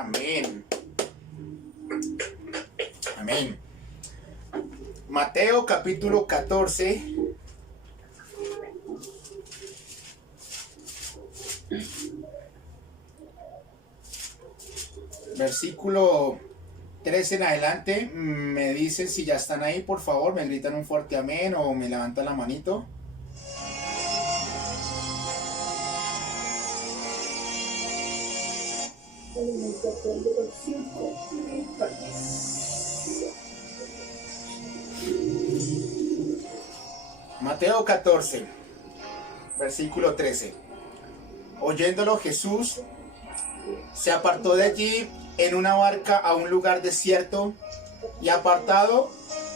Amén. Amén. Mateo capítulo 14. Versículo 13 en adelante. Me dicen si ya están ahí, por favor. Me gritan un fuerte amén o me levantan la manito. Mateo 14, versículo 13. Oyéndolo Jesús se apartó de allí en una barca a un lugar desierto y apartado,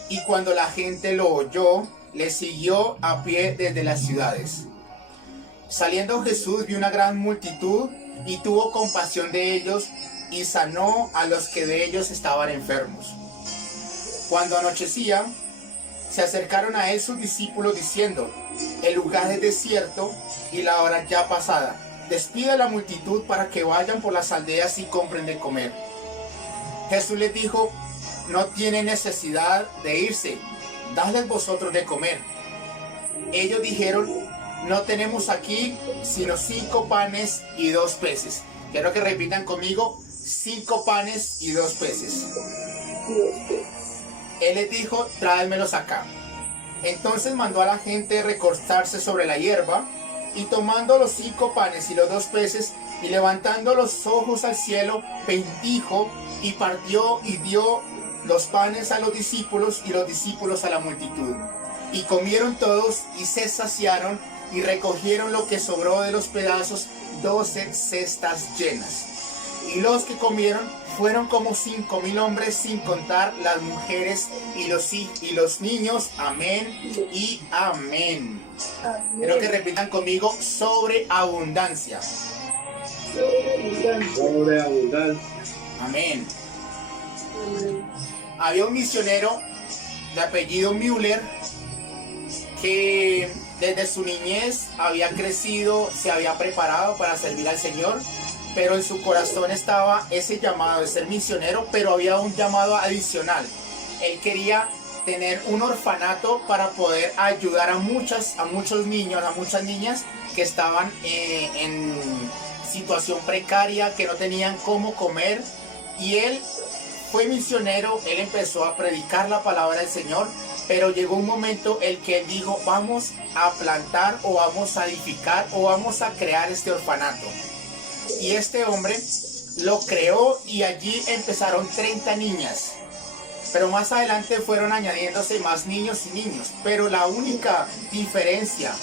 y cuando la gente lo oyó, le siguió a pie desde las ciudades. Saliendo Jesús vio una gran multitud y tuvo compasión de ellos y sanó a los que de ellos estaban enfermos. Cuando anochecía, se acercaron a él sus discípulos diciendo: el lugar es desierto y la hora ya pasada. Despide a la multitud para que vayan por las aldeas y compren de comer. Jesús les dijo: no tienen necesidad de irse, dadles vosotros de comer. Ellos dijeron: no tenemos aquí sino 5 panes y 2 peces. Quiero que repitan conmigo: 5 panes y 2 peces. Él les dijo: tráedmelos acá. Entonces mandó a la gente recostarse sobre la hierba, y tomando los 5 panes y los 2 peces, y levantando los ojos al cielo, bendijo y partió y dio los panes a los discípulos y los discípulos a la multitud. Y comieron todos y se saciaron, y recogieron lo que sobró de los pedazos, 12 cestas llenas. Y los que comieron fueron como 5,000 hombres, sin contar las mujeres y los niños. Amén y amén. Quiero que repitan conmigo: sobreabundancia. Sobreabundancia. Amén. Había un misionero de apellido Müller que desde su niñez había crecido, se había preparado para servir al Señor, pero en su corazón estaba ese llamado de ser misionero, pero había un llamado adicional. Él quería tener un orfanato para poder ayudar a muchos niños, a muchas niñas que estaban en situación precaria, que no tenían cómo comer. Y él fue misionero, él empezó a predicar la palabra del Señor, pero llegó un momento en que él dijo: vamos a plantar, o vamos a edificar, o vamos a crear este orfanato. Y este hombre lo creó, y allí empezaron 30 niñas. Pero más adelante fueron añadiéndose más niños y niños. Pero la única diferencia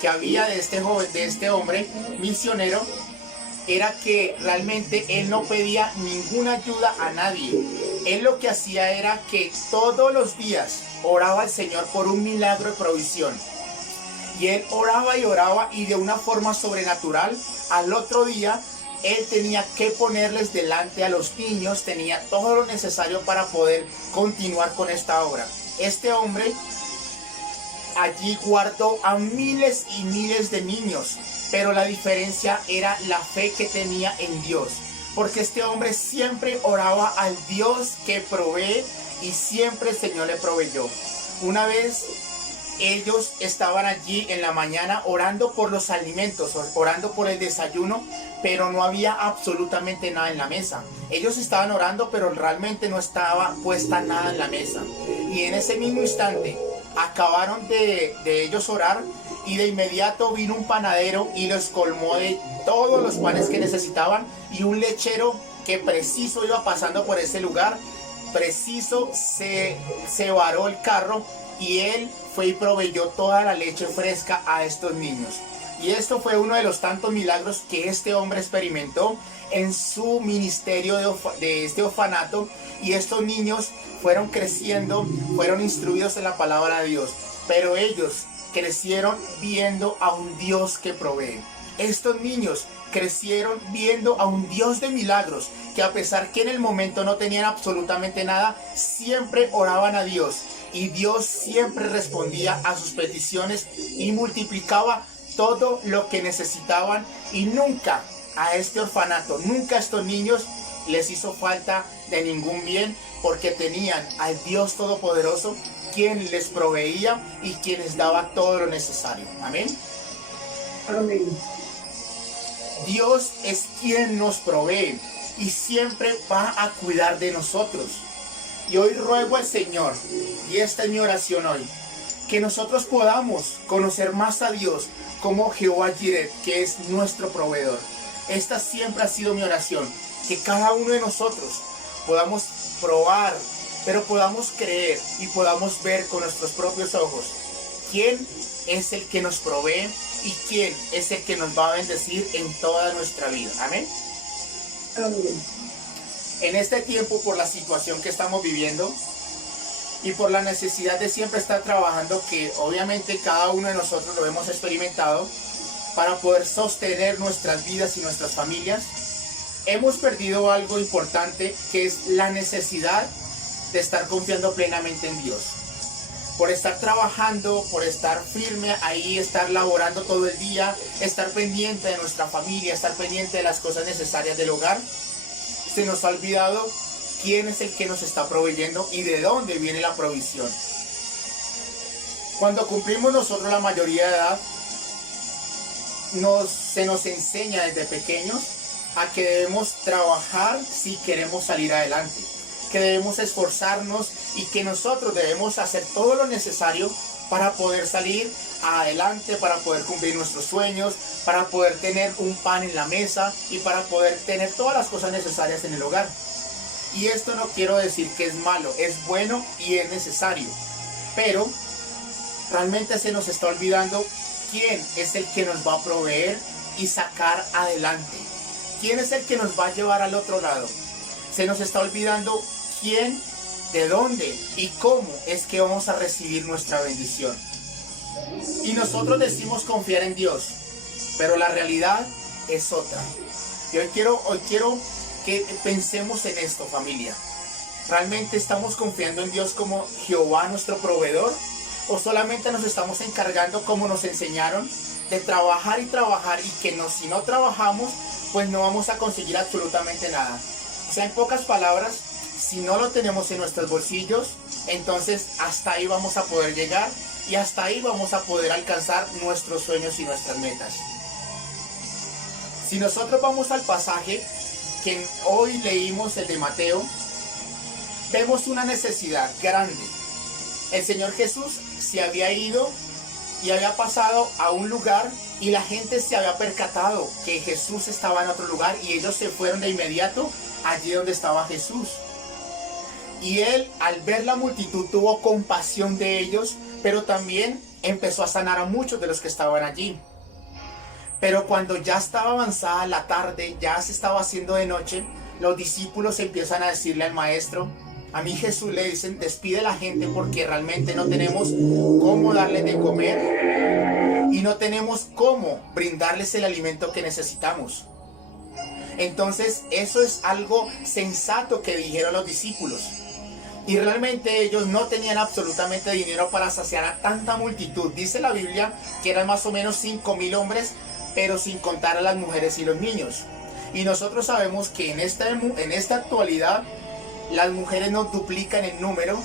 que había de este joven, de este hombre misionero, era que realmente él no pedía ninguna ayuda a nadie. Él lo que hacía era que todos los días oraba al Señor por un milagro de provisión. Y él oraba y oraba, y de una forma sobrenatural, al otro día él tenía que ponerles delante a los niños, tenía todo lo necesario para poder continuar con esta obra. Este hombre allí guardó a miles y miles de niños, pero la diferencia era la fe que tenía en Dios, porque este hombre siempre oraba al Dios que provee, y siempre el Señor le proveyó. Una vez ellos estaban allí en la mañana orando por los alimentos, orando por el desayuno, pero no había absolutamente nada en la mesa. Ellos estaban orando, pero realmente no estaba puesta nada en la mesa. Y en ese mismo instante acabaron de ellos orar, y de inmediato vino un panadero y los colmó de todos los panes que necesitaban, y un lechero que preciso iba pasando por ese lugar, preciso se varó el carro, y él fue y proveyó toda la leche fresca a estos niños. Y esto fue uno de los tantos milagros que este hombre experimentó en su ministerio de este orfanato. Y estos niños fueron creciendo, fueron instruidos en la palabra de Dios, pero ellos crecieron viendo a un Dios que provee. Estos niños crecieron viendo a un Dios de milagros, que a pesar que en el momento no tenían absolutamente nada, siempre oraban a Dios, y Dios siempre respondía a sus peticiones y multiplicaba todo lo que necesitaban. Y nunca a este orfanato, nunca a estos niños les hizo falta de ningún bien, porque tenían al Dios Todopoderoso, quien les proveía y quien les daba todo lo necesario. Amén. Amén. Dios es quien nos provee y siempre va a cuidar de nosotros. Y hoy ruego al Señor, y esta es mi oración hoy, que nosotros podamos conocer más a Dios como Jehová Jireh, que es nuestro proveedor. Esta siempre ha sido mi oración, que cada uno de nosotros podamos probar, pero podamos creer y podamos ver con nuestros propios ojos quién es el que nos provee y quién es el que nos va a bendecir en toda nuestra vida. Amén. Amén. En este tiempo, por la situación que estamos viviendo y por la necesidad de siempre estar trabajando, que obviamente cada uno de nosotros lo hemos experimentado, para poder sostener nuestras vidas y nuestras familias, hemos perdido algo importante, que es la necesidad de estar confiando plenamente en Dios. Por estar trabajando, por estar firme ahí, estar laborando todo el día, estar pendiente de nuestra familia, estar pendiente de las cosas necesarias del hogar, se nos ha olvidado quién es el que nos está proveyendo y de dónde viene la provisión. Cuando cumplimos nosotros la mayoría de edad, se nos enseña desde pequeños a que debemos trabajar si queremos salir adelante, que debemos esforzarnos y que nosotros debemos hacer todo lo necesario para poder salir adelante, para poder cumplir nuestros sueños, para poder tener un pan en la mesa y para poder tener todas las cosas necesarias en el hogar. Y esto no quiero decir que es malo, es bueno y es necesario, pero realmente se nos está olvidando quién es el que nos va a proveer y sacar adelante, quién es el que nos va a llevar al otro lado. Se nos está olvidando quién, de dónde y cómo es que vamos a recibir nuestra bendición. Y nosotros decimos confiar en Dios, pero la realidad es otra. Y hoy quiero que pensemos en esto, familia. ¿Realmente estamos confiando en Dios como Jehová nuestro proveedor? ¿O solamente nos estamos encargando, como nos enseñaron, de trabajar y trabajar, y que si no trabajamos, pues no vamos a conseguir absolutamente nada? O sea, en pocas palabras, si no lo tenemos en nuestros bolsillos, entonces hasta ahí vamos a poder llegar y hasta ahí vamos a poder alcanzar nuestros sueños y nuestras metas. Si nosotros vamos al pasaje que hoy leímos, el de Mateo, vemos una necesidad grande. El Señor Jesús se había ido y había pasado a un lugar y la gente se había percatado que Jesús estaba en otro lugar y ellos se fueron de inmediato allí donde estaba Jesús. Y él, al ver la multitud, tuvo compasión de ellos, pero también empezó a sanar a muchos de los que estaban allí. Pero cuando ya estaba avanzada la tarde, ya se estaba haciendo de noche, los discípulos empiezan a decirle al maestro, a mí Jesús le dicen, despide a la gente porque realmente no tenemos cómo darles de comer y no tenemos cómo brindarles el alimento que necesitamos. Entonces eso es algo sensato que dijeron los discípulos. Y realmente ellos no tenían absolutamente dinero para saciar a tanta multitud. Dice la Biblia que eran más o menos 5,000 hombres, pero sin contar a las mujeres y los niños. Y nosotros sabemos que en esta actualidad las mujeres nos duplican en número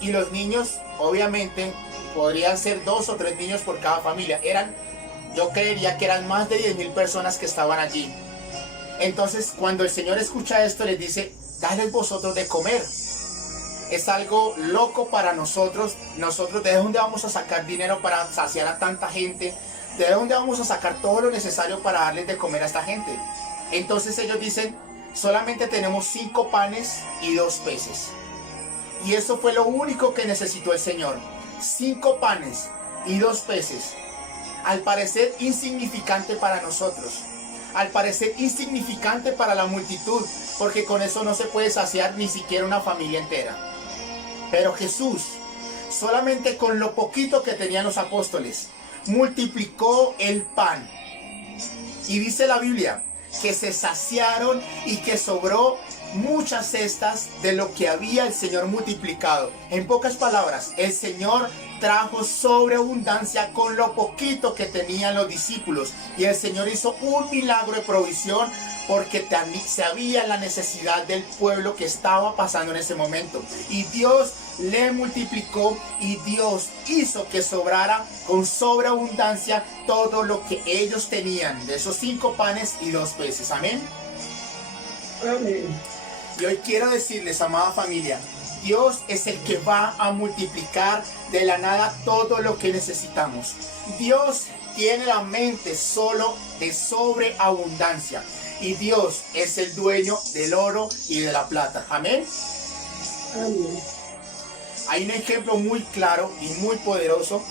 y los niños obviamente podrían ser 2 o 3 niños por cada familia. Yo creería que eran más de 10,000 personas que estaban allí. Entonces cuando el Señor escucha esto les dice, dadles vosotros de comer. Es algo loco para nosotros. Nosotros, ¿de dónde vamos a sacar dinero para saciar a tanta gente? ¿De dónde vamos a sacar todo lo necesario para darles de comer a esta gente? Entonces ellos dicen, solamente tenemos 5 panes y 2 peces. Y eso fue lo único que necesitó el Señor. 5 panes y 2 peces. Al parecer insignificante para nosotros. Al parecer insignificante para la multitud, porque con eso no se puede saciar ni siquiera una familia entera. Pero Jesús, solamente con lo poquito que tenían los apóstoles, multiplicó el pan. Y dice la Biblia que se saciaron y que sobró muchas cestas de lo que había el Señor multiplicado. En pocas palabras, el Señor trajo sobreabundancia con lo poquito que tenían los discípulos. Y el Señor hizo un milagro de provisión porque también sabía la necesidad del pueblo que estaba pasando en ese momento. Y Dios le multiplicó y Dios hizo que sobrara con sobreabundancia todo lo que ellos tenían de esos 5 panes y 2 peces. Amén. Amén. Y hoy quiero decirles, amada familia, Dios es el que va a multiplicar de la nada todo lo que necesitamos. Dios tiene la mente solo de sobreabundancia. Y Dios es el dueño del oro y de la plata. Amén. Amén. Hay un ejemplo muy claro y muy poderoso.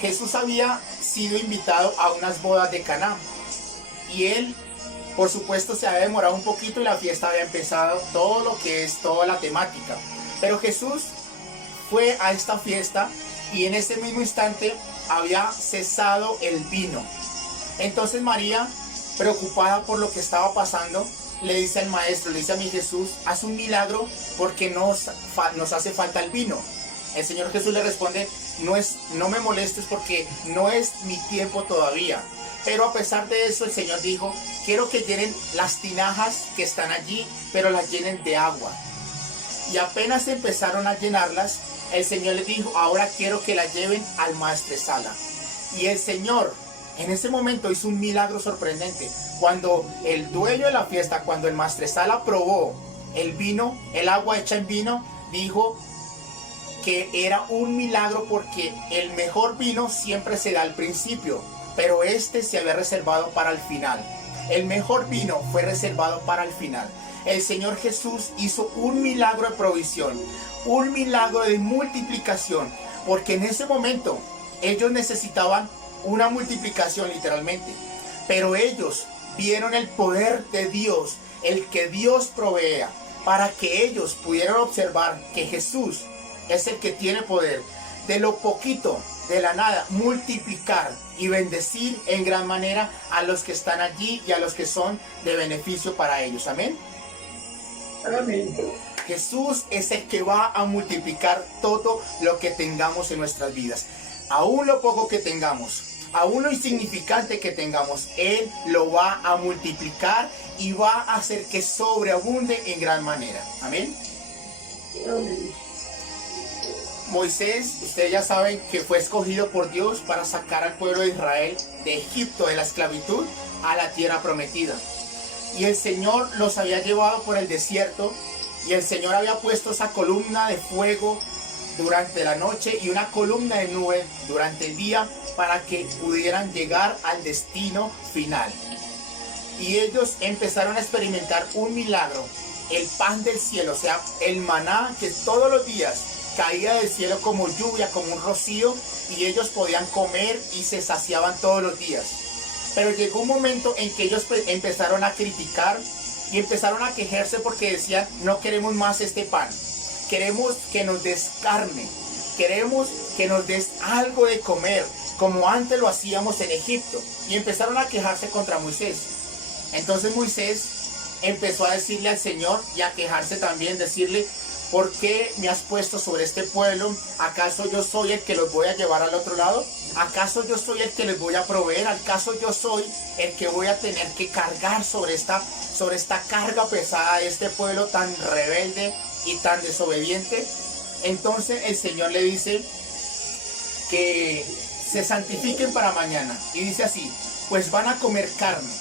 Jesús había sido invitado a unas bodas de Caná. Y él, por supuesto, se había demorado un poquito y la fiesta había empezado, todo lo que es toda la temática. Pero Jesús fue a esta fiesta y en ese mismo instante había cesado el vino. Entonces María, preocupada por lo que estaba pasando, le dice al maestro, le dice a mi Jesús, haz un milagro porque nos hace falta el vino. El Señor Jesús le responde, no me molestes porque no es mi tiempo todavía. Pero a pesar de eso, el Señor dijo, quiero que llenen las tinajas que están allí, pero las llenen de agua. Y apenas empezaron a llenarlas, el Señor les dijo, ahora quiero que las lleven al maestresala. Y el Señor en ese momento hizo un milagro sorprendente. Cuando el dueño de la fiesta, cuando el maestresala probó el vino, el agua hecha en vino, dijo que era un milagro porque el mejor vino siempre se da al principio, pero este se había reservado para el final. El mejor vino fue reservado para el final. El Señor Jesús hizo un milagro de provisión, un milagro de multiplicación, porque en ese momento ellos necesitaban una multiplicación literalmente, pero ellos vieron el poder de Dios, el que Dios provea, para que ellos pudieran observar que Jesús es el que tiene poder de lo poquito, de la nada, multiplicar y bendecir en gran manera a los que están allí y a los que son de beneficio para ellos. Amén. Amén. Jesús es el que va a multiplicar todo lo que tengamos en nuestras vidas. Aún lo poco que tengamos, aún lo insignificante que tengamos, Él lo va a multiplicar y va a hacer que sobreabunde en gran manera. Amén. Amén. Moisés, ustedes ya saben que fue escogido por Dios para sacar al pueblo de Israel de Egipto, de la esclavitud, a la tierra prometida. Y el Señor los había llevado por el desierto y el Señor había puesto esa columna de fuego durante la noche y una columna de nube durante el día para que pudieran llegar al destino final. Y ellos empezaron a experimentar un milagro, el pan del cielo, o sea, el maná que todos los días caía del cielo como lluvia, como un rocío, y ellos podían comer y se saciaban todos los días. Pero llegó un momento en que ellos empezaron a criticar y empezaron a quejarse porque decían, no queremos más este pan, queremos que nos des carne, queremos que nos des algo de comer, como antes lo hacíamos en Egipto. Y empezaron a quejarse contra Moisés. Entonces Moisés empezó a decirle al Señor y a quejarse también, decirle, ¿por qué me has puesto sobre este pueblo? ¿Acaso yo soy el que los voy a llevar al otro lado? ¿Acaso yo soy el que les voy a proveer? ¿Acaso yo soy el que voy a tener que cargar sobre esta carga pesada de este pueblo tan rebelde y tan desobediente? Entonces el Señor le dice que se santifiquen para mañana. Y dice así, pues van a comer carne.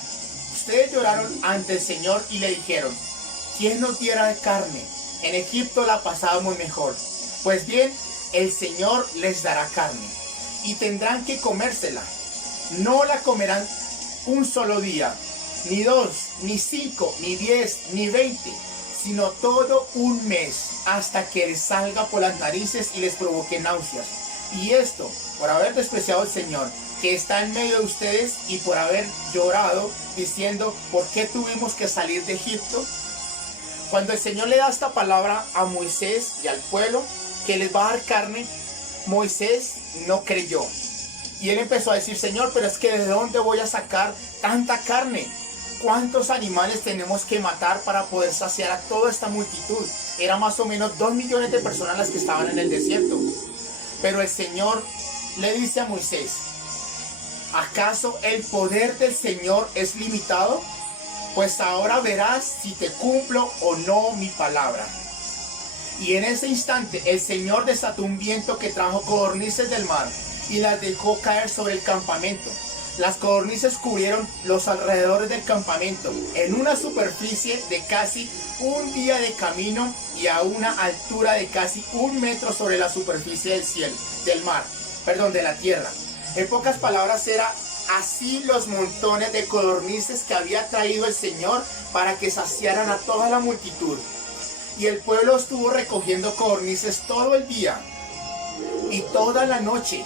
Ustedes lloraron ante el Señor y le dijeron, ¿quién nos diera carne? En Egipto la pasábamos mejor. Pues bien, el Señor les dará carne y tendrán que comérsela. No la comerán un solo día, ni 2, ni 5, ni 10, ni 20, sino todo un mes, hasta que les salga por las narices y les provoque náuseas. Y esto, por haber despreciado al Señor, que está en medio de ustedes, y por haber llorado, diciendo, ¿por qué tuvimos que salir de Egipto? Cuando el Señor le da esta palabra a Moisés y al pueblo, que les va a dar carne, Moisés no creyó. Y él empezó a decir, Señor, pero es que ¿de dónde voy a sacar tanta carne? ¿Cuántos animales tenemos que matar para poder saciar a toda esta multitud? Era más o menos 2 millones de personas las que estaban en el desierto. Pero el Señor le dice a Moisés, ¿acaso el poder del Señor es limitado? pues ahora verás si te cumplo o no mi palabra. Y en ese instante el Señor desató un viento que trajo codornices del mar y las dejó caer sobre el campamento. Las codornices cubrieron los alrededores del campamento en una superficie de casi un día de camino y a una altura de casi 1 metro sobre la superficie del cielo, de la tierra. En pocas palabras, era así los montones de codornices que había traído el Señor para que saciaran a toda la multitud. Y el pueblo estuvo recogiendo codornices todo el día y toda la noche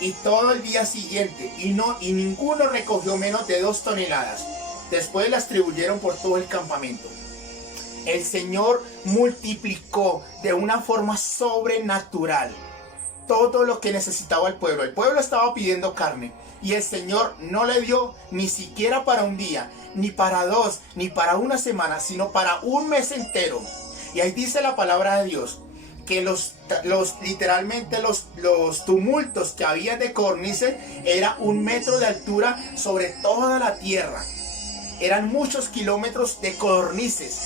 y todo el día siguiente, y ninguno recogió menos de 2 toneladas. Después las distribuyeron por todo el campamento. El Señor multiplicó de una forma sobrenatural todo lo que necesitaba el pueblo. El pueblo estaba pidiendo carne y el Señor no le dio ni siquiera para un día, ni para 2, ni para una semana, sino para 1 mes entero. Y ahí dice la palabra de Dios que literalmente los tumultos que había de codornices era 1 metro de altura sobre toda la tierra. Eran muchos kilómetros de codornices.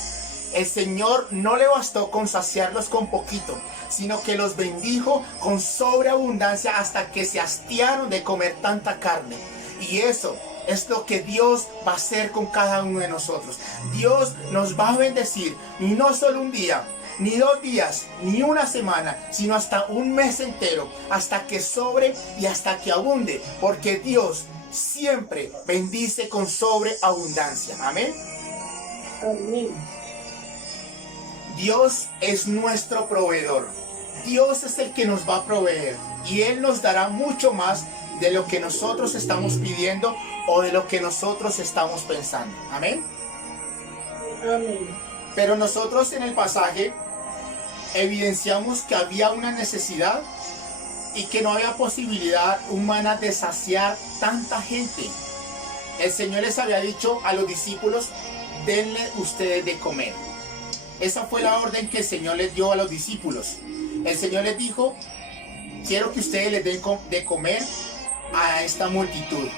El Señor no le bastó con saciarlos con poquito, sino que los bendijo con sobreabundancia hasta que se hastiaron de comer tanta carne. Y eso es lo que Dios va a hacer con cada uno de nosotros. Dios nos va a bendecir, y no solo un día, ni 2 días, ni una semana, sino hasta 1 mes entero, hasta que sobre y hasta que abunde, porque Dios siempre bendice con sobreabundancia. Amén. Amén. Dios es nuestro proveedor. Dios es el que nos va a proveer, y Él nos dará mucho más de lo que nosotros estamos pidiendo o de lo que nosotros estamos pensando. Amén. Amén. Pero nosotros en el pasaje evidenciamos que había una necesidad y que no había posibilidad humana de saciar tanta gente. El Señor les había dicho a los discípulos: denle ustedes de comer. Esa fue la orden que el Señor les dio a los discípulos. El Señor les dijo: quiero que ustedes les den de comer a esta multitud.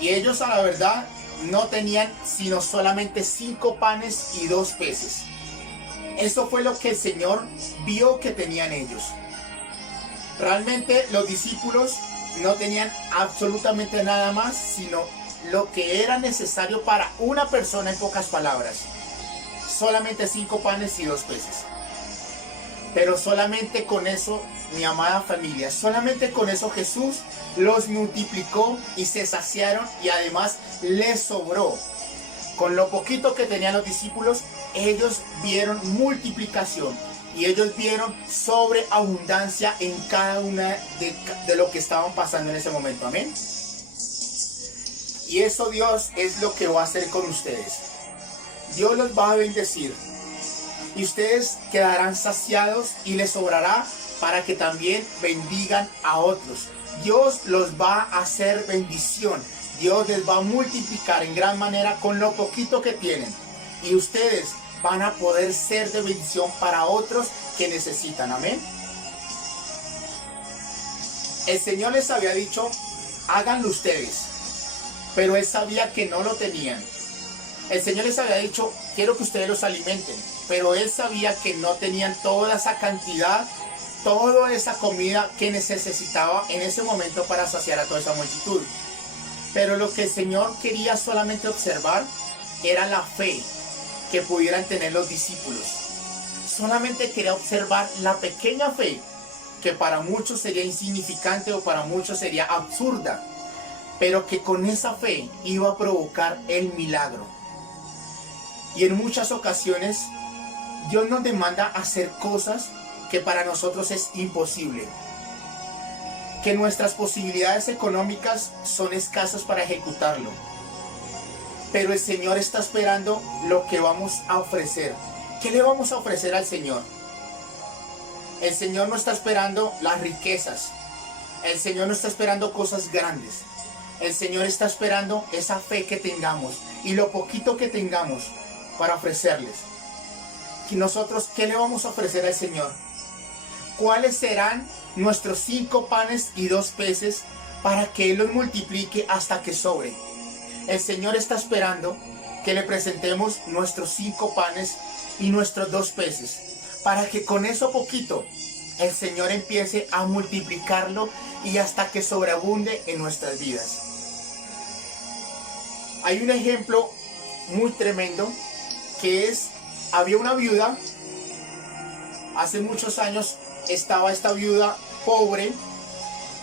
Y ellos, a la verdad, no tenían sino solamente 5 panes y 2 peces. Eso fue lo que el Señor vio que tenían ellos. Realmente los discípulos no tenían absolutamente nada más, sino lo que era necesario para una persona, en pocas palabras. Solamente 5 panes y 2 peces. Pero solamente con eso, mi amada familia, solamente con eso Jesús los multiplicó y se saciaron, y además les sobró. Con lo poquito que tenían los discípulos, ellos vieron multiplicación y ellos vieron sobreabundancia en cada una de lo que estaban pasando en ese momento. Amén. Y eso Dios es lo que va a hacer con ustedes. Dios los va a bendecir y ustedes quedarán saciados y les sobrará para que también bendigan a otros. Dios los va a hacer bendición. Dios les va a multiplicar en gran manera con lo poquito que tienen. Y ustedes van a poder ser de bendición para otros que necesitan. Amén. El Señor les había dicho: háganlo ustedes. Pero Él sabía que no lo tenían. El Señor les había dicho: quiero que ustedes los alimenten. Pero Él sabía que no tenían toda esa cantidad, toda esa comida que necesitaba en ese momento para saciar a toda esa multitud. Pero lo que el Señor quería solamente observar era la fe que pudieran tener los discípulos. Solamente quería observar la pequeña fe, que para muchos sería insignificante o para muchos sería absurda, pero que con esa fe iba a provocar el milagro. Y en muchas ocasiones Dios nos demanda hacer cosas que para nosotros es imposible, que nuestras posibilidades económicas son escasas para ejecutarlo. Pero el Señor está esperando lo que vamos a ofrecer. ¿Qué le vamos a ofrecer al Señor? El Señor no está esperando las riquezas. El Señor no está esperando cosas grandes. El Señor está esperando esa fe que tengamos y lo poquito que tengamos para ofrecerles. ¿Y nosotros qué le vamos a ofrecer al Señor? ¿Cuáles serán nuestros 5 panes y 2 peces para que Él los multiplique hasta que sobre? El Señor está esperando que le presentemos nuestros 5 panes y nuestros 2 peces, para que con eso poquito el Señor empiece a multiplicarlo y hasta que sobreabunde en nuestras vidas. Hay un ejemplo muy tremendo que es, había una viuda, hace muchos años estaba esta viuda pobre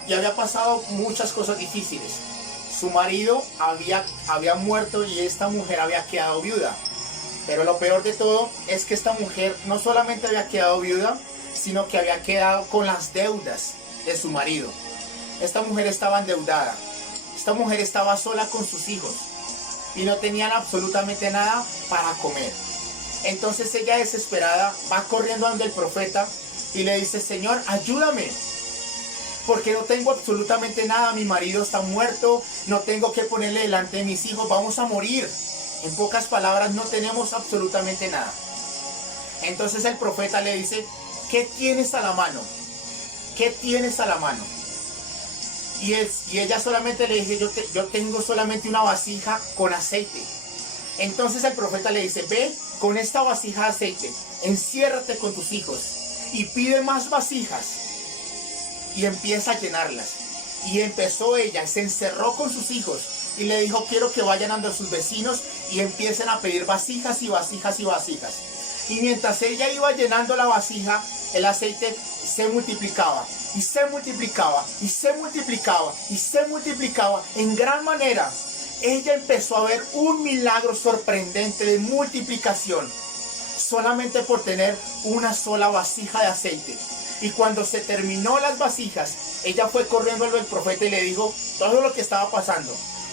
y había pasado muchas cosas difíciles. Su marido había muerto y esta mujer había quedado viuda. Pero lo peor de todo es que esta mujer no solamente había quedado viuda, sino que había quedado con las deudas de su marido. Esta mujer estaba endeudada. Esta mujer estaba sola con sus hijos y no tenían absolutamente nada para comer. Entonces ella, desesperada, va corriendo ante el profeta y le dice: Señor, ayúdame, porque no tengo absolutamente nada, mi marido está muerto, no tengo que ponerle delante de mis hijos, vamos a morir. En pocas palabras, no tenemos absolutamente nada. Entonces el profeta le dice: ¿qué tienes a la mano? ¿Qué tienes a la mano? Y ella solamente le dice: yo tengo solamente una vasija con aceite. Entonces el profeta le dice: ve con esta vasija de aceite, enciérrate con tus hijos y pide más vasijas. Y empieza a llenarlas. Y empezó ella, se encerró con sus hijos y le dijo: quiero que vayan ante sus vecinos y empiecen a pedir vasijas y vasijas y vasijas. Y mientras ella iba llenando la vasija, el aceite se multiplicaba y se multiplicaba y se multiplicaba y se multiplicaba en gran manera. Ella empezó a ver un milagro sorprendente de multiplicación solamente por tener una sola vasija de aceite. Y cuando se terminó las vasijas, ella fue corriendo al profeta y le dijo todo lo que estaba pasando.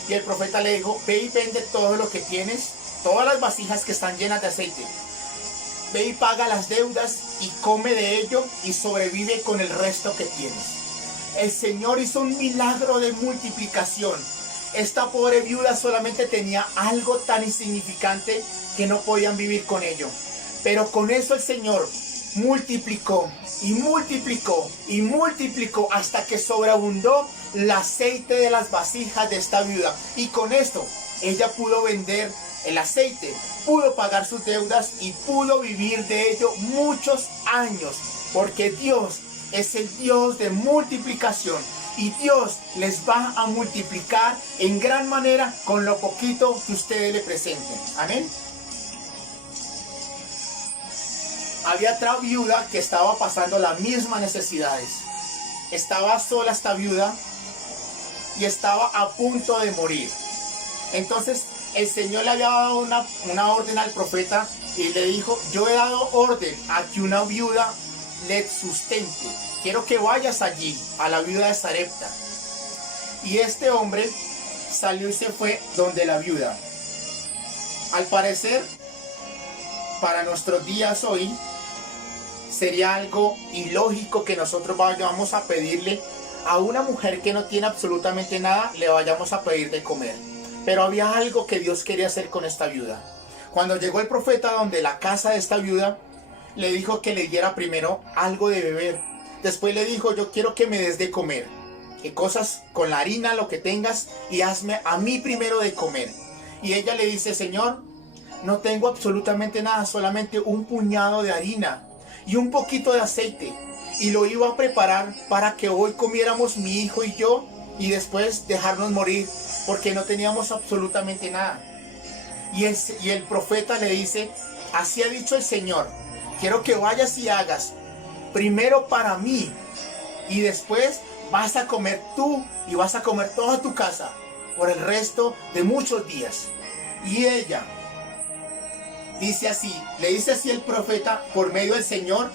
Y el profeta le dijo: ve y vende todo lo que tienes, todas las vasijas que están llenas de aceite. Ve y paga las deudas y come de ello y sobrevive con el resto que tienes. El Señor hizo un milagro de multiplicación. Esta pobre viuda solamente tenía algo tan insignificante que no podían vivir con ello. Pero con eso el Señor multiplicó y multiplicó y multiplicó hasta que sobreabundó el aceite de las vasijas de esta viuda. Y con esto ella pudo vender el aceite, pudo pagar sus deudas y pudo vivir de ello muchos años, porque Dios es el Dios de multiplicación y Dios les va a multiplicar en gran manera con lo poquito que ustedes le presenten. Amén. Había otra viuda que estaba pasando las mismas necesidades. Estaba sola esta viuda y estaba a punto de morir. Entonces el Señor le había dado una orden al profeta y le dijo: yo he dado orden a que una viuda le sustente. Quiero que vayas allí, a la viuda de Sarepta. Y este hombre salió y se fue donde la viuda. Al parecer, para nuestros días hoy, sería algo ilógico que nosotros vayamos a pedirle a una mujer que no tiene absolutamente nada, le vayamos a pedir de comer. Pero había algo que Dios quería hacer con esta viuda. Cuando llegó el profeta donde la casa de esta viuda, le dijo que le diera primero algo de beber. Después le dijo: yo quiero que me des de comer. Que cosas con la harina, lo que tengas, y hazme a mí primero de comer. Y ella le dice: Señor, no tengo absolutamente nada, solamente un puñado de harina y un poquito de aceite. Y lo iba a preparar para que hoy comiéramos mi hijo y yo, y después dejarnos morir, porque no teníamos absolutamente nada. Y el profeta le dice: así ha dicho el Señor, quiero que vayas y hagas primero para mí, y después vas a comer tú y vas a comer toda tu casa por el resto de muchos días. Y ella dice así, le dice así el profeta por medio del Señor,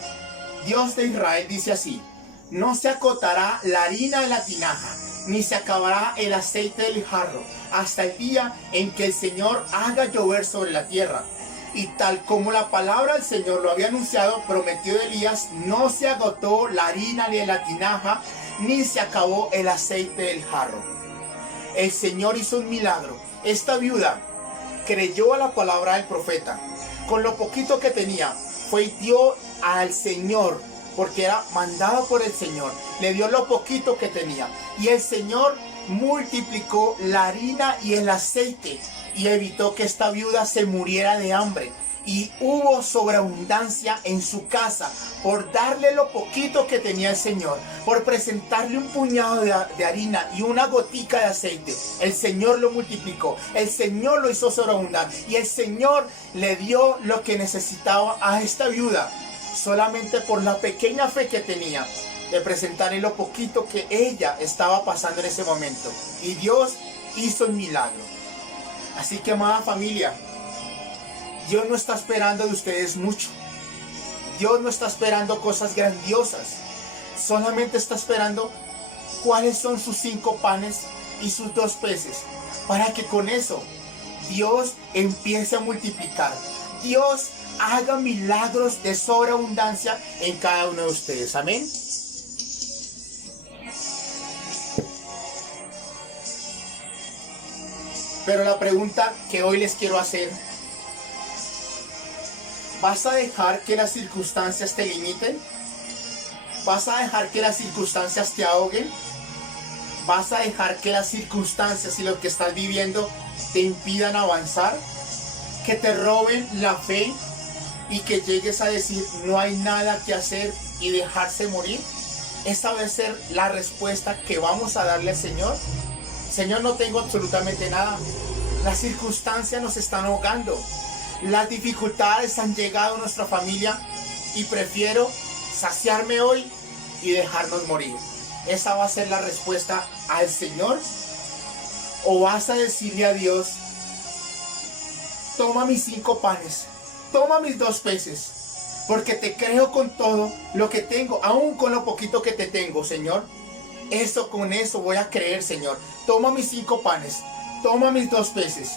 Dios de Israel, dice así: no se acotará la harina de la tinaja, ni se acabará el aceite del jarro, hasta el día en que el Señor haga llover sobre la tierra. Y tal como la palabra del Señor lo había anunciado, prometió Elías, no se agotó la harina ni de la tinaja, ni se acabó el aceite del jarro. El Señor hizo un milagro. Esta viuda creyó a la palabra del profeta. Con lo poquito que tenía, fue y dio al Señor, porque era mandado por el Señor. Le dio lo poquito que tenía. Y el Señor multiplicó la harina y el aceite. y evitó que esta viuda se muriera de hambre. Y hubo sobreabundancia en su casa por darle lo poquito que tenía el Señor, por presentarle un puñado de harina y una gotica de aceite. El Señor lo multiplicó, el Señor lo hizo sobreabundar y el Señor le dio lo que necesitaba a esta viuda, solamente por la pequeña fe que tenía de presentarle lo poquito que ella estaba pasando en ese momento. Y Dios hizo el milagro. Así que, amada familia, Dios no está esperando de ustedes mucho. Dios no está esperando cosas grandiosas. Solamente está esperando cuáles son sus 5 panes y sus 2 peces. Para que con eso Dios empiece a multiplicar. Dios haga milagros de sobreabundancia en cada uno de ustedes. Amén. Pero la pregunta que hoy les quiero hacer: ¿vas a dejar que las circunstancias te limiten? ¿Vas a dejar que las circunstancias te ahoguen? ¿Vas a dejar que las circunstancias y lo que estás viviendo te impidan avanzar? ¿Que te roben la fe y que llegues a decir no hay nada que hacer y dejarse morir? Esa debe ser la respuesta que vamos a darle al Señor. Señor, no tengo absolutamente nada. Las circunstancias nos están ahogando. Las dificultades han llegado a nuestra familia y prefiero saciarme hoy y dejarnos morir. ¿Esa va a ser la respuesta al Señor? ¿O vas a decirle a Dios: toma mis 5 panes, toma mis 2 peces, porque te creo con todo lo que tengo, aún con lo poquito que te tengo, Señor? Con eso voy a creer, Señor. Toma mis 5 panes, toma mis 2 peces,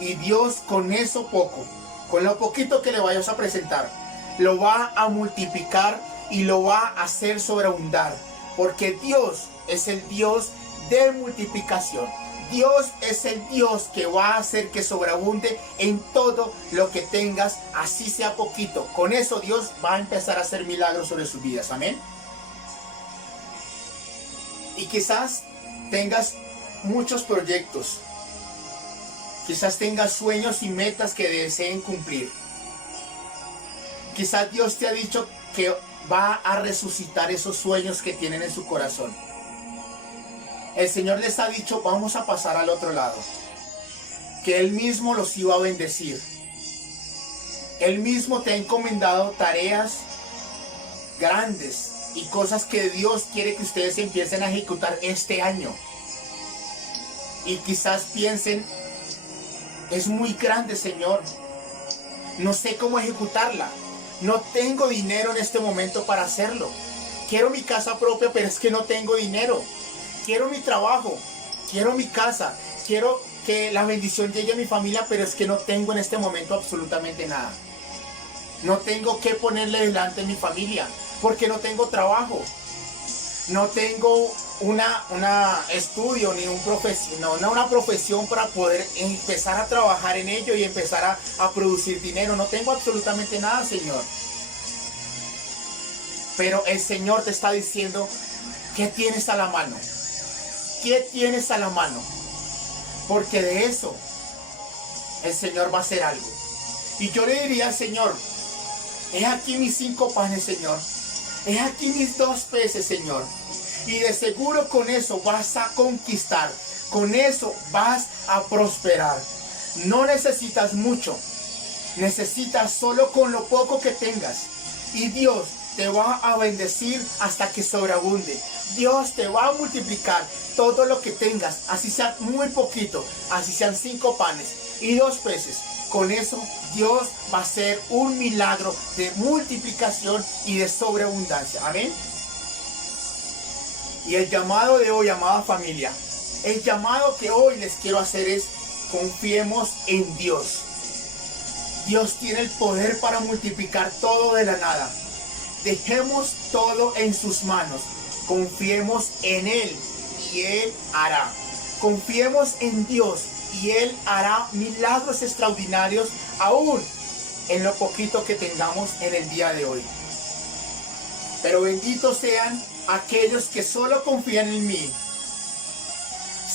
y Dios con eso poco, con lo poquito que le vayas a presentar, lo va a multiplicar y lo va a hacer sobreabundar, porque Dios es el Dios de multiplicación. Dios es el Dios que va a hacer que sobreabunde en todo lo que tengas, así sea poquito. Con eso Dios va a empezar a hacer milagros sobre sus vidas. Amén. Y quizás tengas muchos proyectos, quizás tengas sueños y metas que deseen cumplir. Quizás Dios te ha dicho que va a resucitar esos sueños que tienen en su corazón. El Señor les ha dicho: vamos a pasar al otro lado, que Él mismo los iba a bendecir. Él mismo te ha encomendado tareas grandes y cosas que Dios quiere que ustedes empiecen a ejecutar este año. Y quizás piensen: es muy grande, Señor, no sé cómo ejecutarla, no tengo dinero en este momento para hacerlo. Quiero mi casa propia, pero es que no tengo dinero. Quiero mi trabajo, quiero mi casa, quiero que la bendición llegue a mi familia, pero es que no tengo en este momento absolutamente nada. No tengo que ponerle delante a mi familia, porque no tengo trabajo. No tengo una estudio ni una profesión para poder empezar a trabajar en ello y empezar a producir dinero. No tengo absolutamente nada, Señor. Pero el Señor te está diciendo: ¿qué tienes a la mano? ¿Qué tienes a la mano? Porque de eso el Señor va a hacer algo. Y yo le diría al Señor: he aquí mis 5 panes, Señor. He aquí mis 2 peces, Señor. Y de seguro con eso vas a conquistar. Con eso vas a prosperar. No necesitas mucho. Necesitas solo con lo poco que tengas. Y Dios te va a bendecir hasta que sobreabunde. Dios te va a multiplicar todo lo que tengas. Así sea muy poquito. Así sean 5 panes y 2 peces. Con eso Dios va a hacer un milagro de multiplicación y de sobreabundancia. Amén. Y el llamado de hoy, amada familia, el llamado que hoy les quiero hacer es: confiemos en Dios. Dios tiene el poder para multiplicar todo de la nada. Dejemos todo en sus manos. Confiemos en Él y Él hará. Confiemos en Dios y Él hará milagros extraordinarios aún en lo poquito que tengamos en el día de hoy. Pero benditos sean aquellos que solo confían en mí.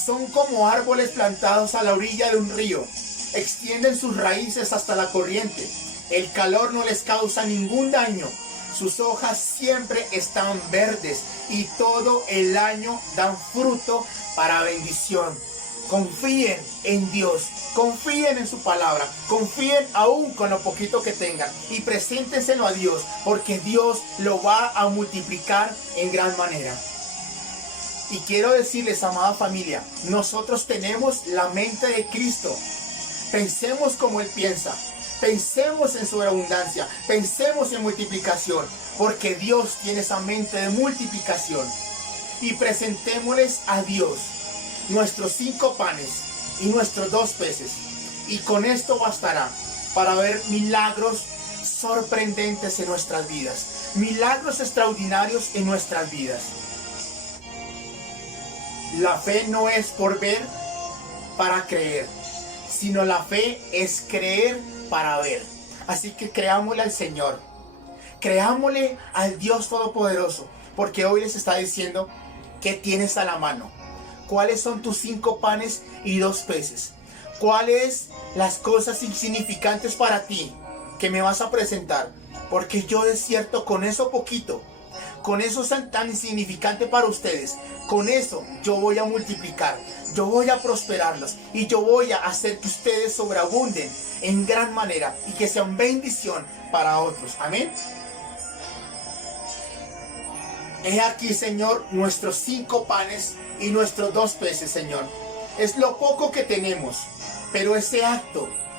Son como árboles plantados a la orilla de un río, extienden sus raíces hasta la corriente. El calor no les causa ningún daño. Sus hojas siempre están verdes y todo el año dan fruto para bendición. Confíen en Dios, confíen en su palabra, confíen aún con lo poquito que tengan y preséntenselo a Dios, porque Dios lo va a multiplicar en gran manera. Y quiero decirles, amada familia, nosotros tenemos la mente de Cristo. Pensemos como Él piensa. Pensemos en su abundancia, pensemos en multiplicación, porque Dios tiene esa mente de multiplicación. Y presentémosles a Dios nuestros 5 panes y nuestros 2 peces. Y con esto bastará para ver milagros sorprendentes en nuestras vidas, milagros extraordinarios en nuestras vidas. La fe no es por ver para creer, sino la fe es creer para ver. Así que creámosle al Señor, creámosle al Dios Todopoderoso, porque hoy les está diciendo que tienes a la mano. ¿Cuáles son tus 5 panes y 2 peces? ¿Cuáles las cosas insignificantes para ti que me vas a presentar? Porque yo de cierto con eso poquito, con eso tan insignificante para ustedes, con eso yo voy a multiplicar, yo voy a prosperarlos y yo voy a hacer que ustedes sobreabunden en gran manera y que sean bendición para otros. Amén. He aquí, Señor, nuestros 5 panes y nuestros 2 peces, Señor. Es lo poco que tenemos, pero ese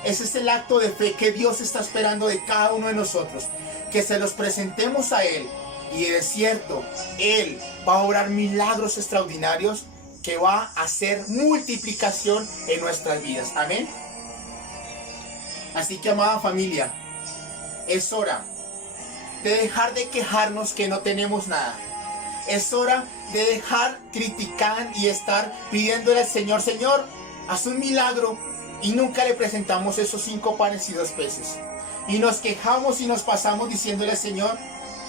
es el acto de fe que Dios está esperando de cada uno de nosotros, que se los presentemos a Él. Y de cierto, Él va a obrar milagros extraordinarios que va a hacer multiplicación en nuestras vidas. Amén. Así que, amada familia, es hora de dejar de quejarnos que no tenemos nada. Es hora de dejar criticar y estar pidiéndole al Señor, Señor, haz un milagro. Y nunca le presentamos esos 5 panes y 2 peces. Y nos quejamos y nos pasamos diciéndole al Señor,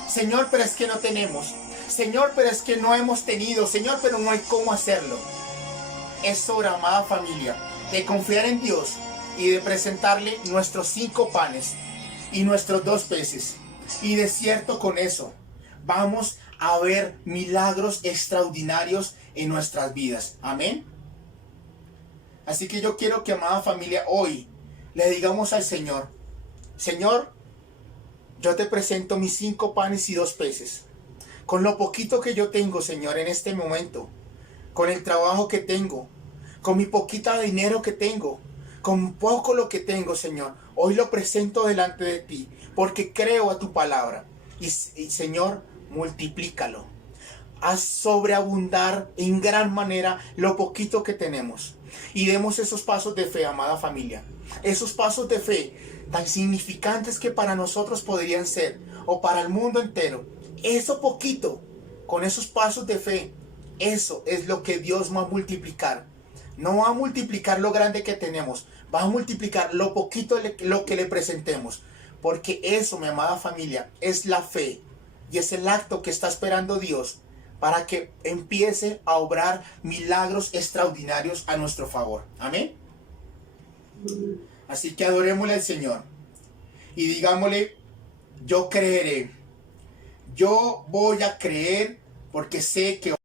Señor, pero es que no tenemos. Señor, pero es que no hemos tenido. Señor, pero no hay cómo hacerlo. Es hora, amada familia, de confiar en Dios y de presentarle nuestros 5 panes y nuestros 2 peces. Y de cierto con eso vamos a ver milagros extraordinarios en nuestras vidas. Amén. Así que yo quiero que, amada familia, hoy le digamos al Señor, Señor, yo te presento mis 5 panes y 2 peces. Con lo poquito que yo tengo, Señor, en este momento, con el trabajo que tengo, con mi poquita dinero que tengo, con poco lo que tengo, Señor, hoy lo presento delante de ti, porque creo a tu palabra. Y Señor, multiplícalo. Haz sobreabundar en gran manera lo poquito que tenemos. Y demos esos pasos de fe, amada familia. Esos pasos de fe tan significantes que para nosotros podrían ser, o para el mundo entero. Eso poquito, con esos pasos de fe, eso es lo que Dios va a multiplicar. No va a multiplicar lo grande que tenemos, va a multiplicar lo poquito lo que le presentemos. Porque eso, mi amada familia, es la fe. Y es el acto que está esperando Dios para que empiece a obrar milagros extraordinarios a nuestro favor. Amén. Así que adorémosle al Señor y digámosle, yo creeré, yo voy a creer porque sé que